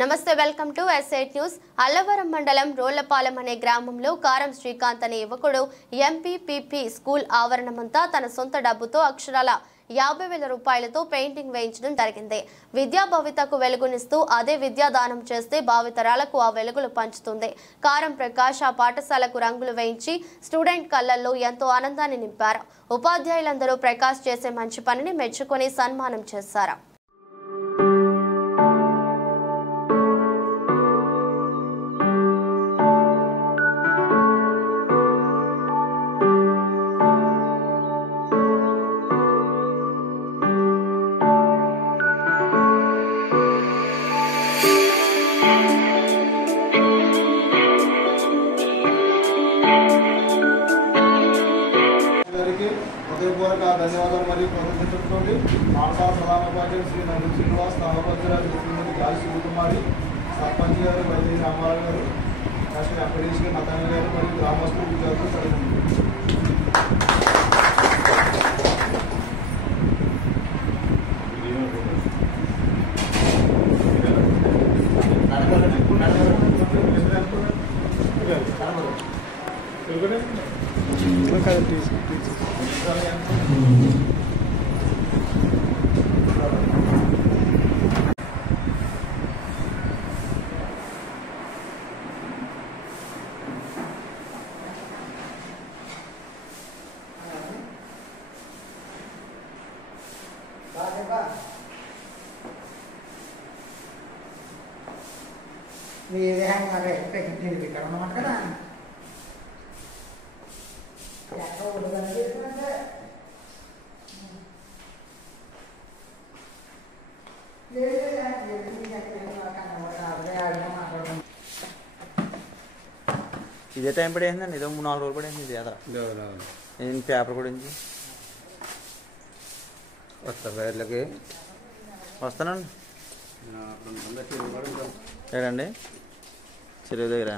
నమస్తే welcome to S8 news. Allavaram మండలం రోళ్లపాలెం అనే గ్రామంలో కారం శ్రీకాంత్ అనే యువకుడు ఎంపీపీపీ స్కూల్ ఆవరణమంతా తన సొంత డబ్బుతో అక్షరాల 50,000 రూపాయలతో పెయింటింగ్ వేయించడం జరిగింది. విద్యా భవితకు వెలుగునిస్తూ అదే విద్యాదానం చేస్తే భావితరాలకు ఆ వెలుగులు పంచుతుంది. కారం ప్రకాష్ ఆ పాఠశాలకు రంగులు వేయించి స్టూడెంట్ కళ్ళల్లో ఎంతో ఆనందాన్ని నింపారు. ఉపాధ్యాయులందరూ ప్రకాష్ చేసే మంచి పనిని మెచ్చుకొని సన్మానం చేశారు. హృదయపూర్వక ధన్యవాదాలు మరియు కృతజ్ఞతలతోటి పాఠశాల ప్రధానోపాధ్యాయులు శ్రీ నందు శ్రీనివాస్, నవోపాధ్యాయులు శ్రీమతి గాలి శివకుమారి, సర్పంచ్ గారు వైద్య రామారావు గారు, రాష్ట్ర వెంకటేష్ గారు, నతాని గారు మరియు గ్రామస్తులు విద్యార్థులు చదువుకుంటున్నారు. ఇదే టైం పడేసిందండి, ఇదో 3-4 రోజులు పడేసింది ఇది అదా నేను పేపర్ గురించి వస్తాకి వస్తానండి. ఏడండి చెరువు దగ్గర